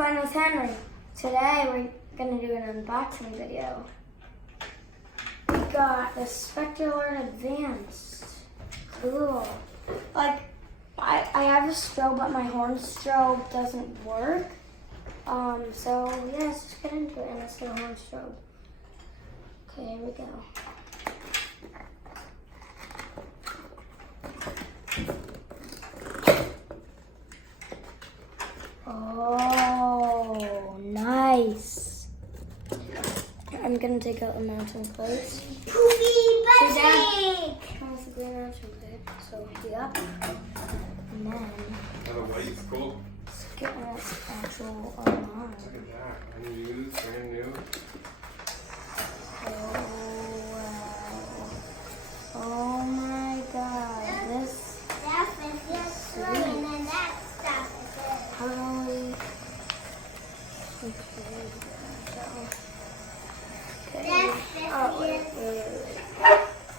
Fun with Henry. Today we're gonna do an unboxing video. We got the SpectrAlert Advance. Cool. Like, I have a strobe, but my horn strobe doesn't work. So yeah, let's just get into it. And it's the horn strobe. Okay, here we go. Oh, nice. I'm gonna take out the mounting plates. Poopy butt. Comes the green mounting plate. So yeah. And then Oh, the white's cool. let's get an actual alarm. Look at that. Unused, brand new. Oh my god. This That's the first one, and then that stuff is it. totally. Okay. That's Wait.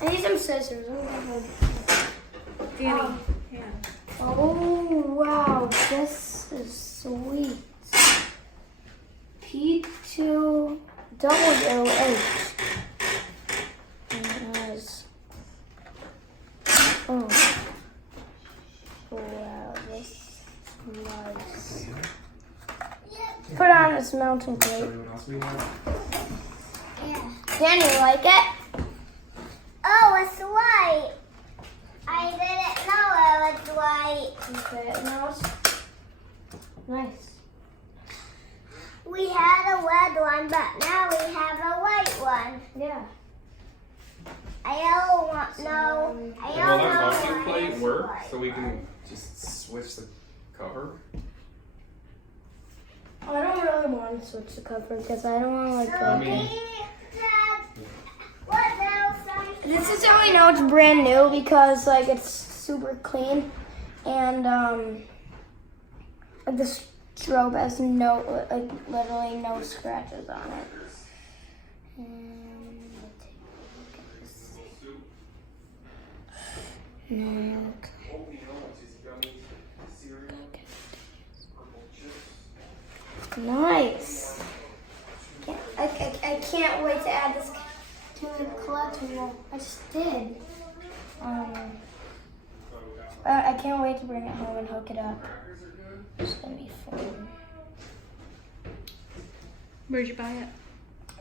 I need some scissors. I'm gonna hold. Danny, yeah. Oh wow, this is sweet. P2WH. And it has. Oh. Wow, this is nice. Put on this mounting Show plate. anyone else we have? Yeah. Danny, you like it? Oh, it's white. I didn't know it was white. Okay, now it's nice. We had a red one, but now we have a white one. Yeah. I don't want no. I Will don't that know mounting why plate it's work white. so we can just switch the cover? I don't really want to switch the cover because I don't want to So like. mean- what else? This is how we know it's brand new because like it's super clean and like the strobe has no like literally no scratches on it. And we'll take a look at this. Nice. I can't wait to add this to the collectible. I just did. I can't wait to bring it home and hook it up. It's gonna be fun. Where'd you buy it?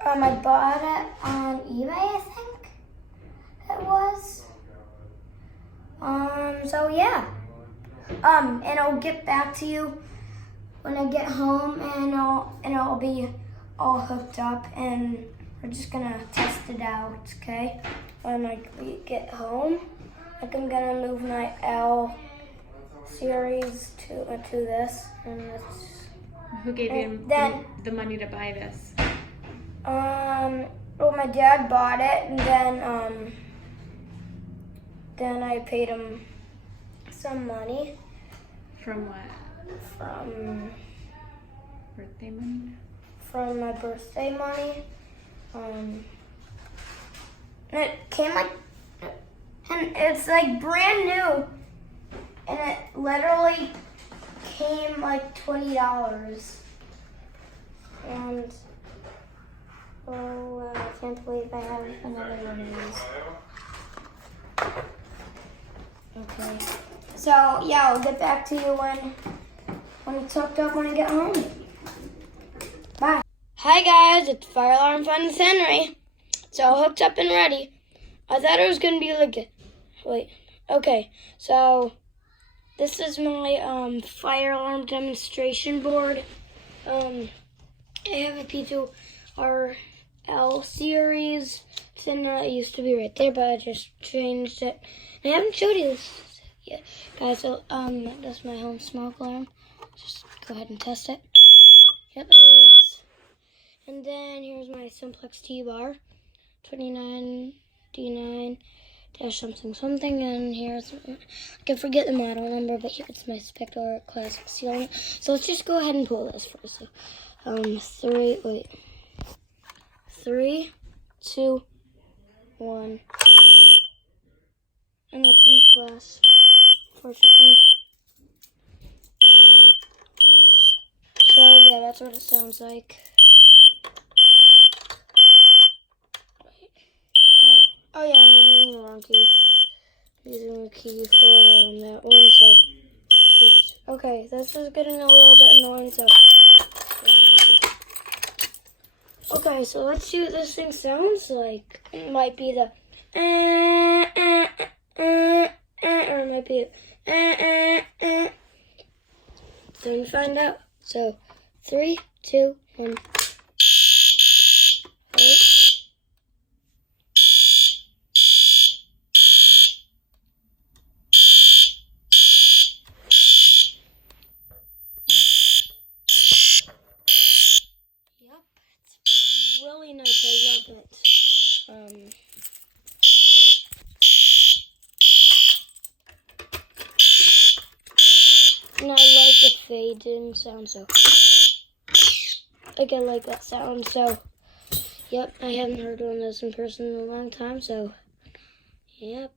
I bought it on eBay, I think it was. So yeah. And I'll get back to you when I get home, and it'll be all hooked up, and we're just gonna test it out, okay? When we get home, like I'm gonna move my L series to this, and it's Who gave you Then- the money to buy this? well, my dad bought it, and then I paid him some money From what? Birthday money? from my birthday money. And it came like, and it's like brand new, and it literally came like $20. And oh, I can't believe I have another one of these. Okay, so yeah, I'll get back to you when it's hooked up when I get home. Bye. Hi guys, it's Fire Alarm Fun with Henry. So hooked up and ready. I thought it was gonna be like okay. So this is my fire alarm demonstration board. I have a P2RL series. It used to be right there, but I just changed it. I haven't showed you this yet, guys. So that's my home smoke alarm. Just go ahead and test it. Yep, that works. And then here's my simplex T-bar, 29D9 something something, and here's, I can forget the model number, but here it's my SpectrAlert Classic seal. So let's just go ahead and pull this first. So, 3, 2, 1, and it didn't flash, fortunately. So Yeah, that's what it sounds like. Oh yeah, I'm using the wrong key. I'm using the key for that one, so oops. Okay, this is getting a little bit annoying, so okay, so let's see what this thing sounds like. It might be the or it might be so we find out. So 3, 2, 1. Yep, it's really nice. I love it. And I like the fade-in sound, so I like that sound. So, yep, I haven't heard one of those in person in a long time. So, yep,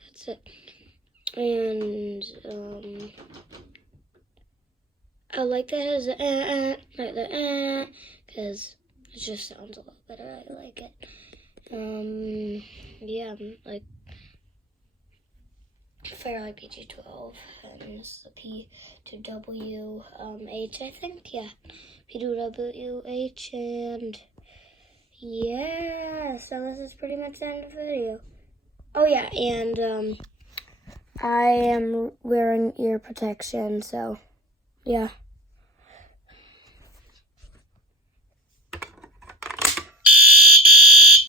that's it. And I like that as like the because it just sounds a lot better. I like it. Yeah, like Firelight P212, and this is the P2WH, I think. Yeah, P2WH, and yeah. So this is pretty much the end of the video. Oh yeah, and I am wearing ear protection. So yeah.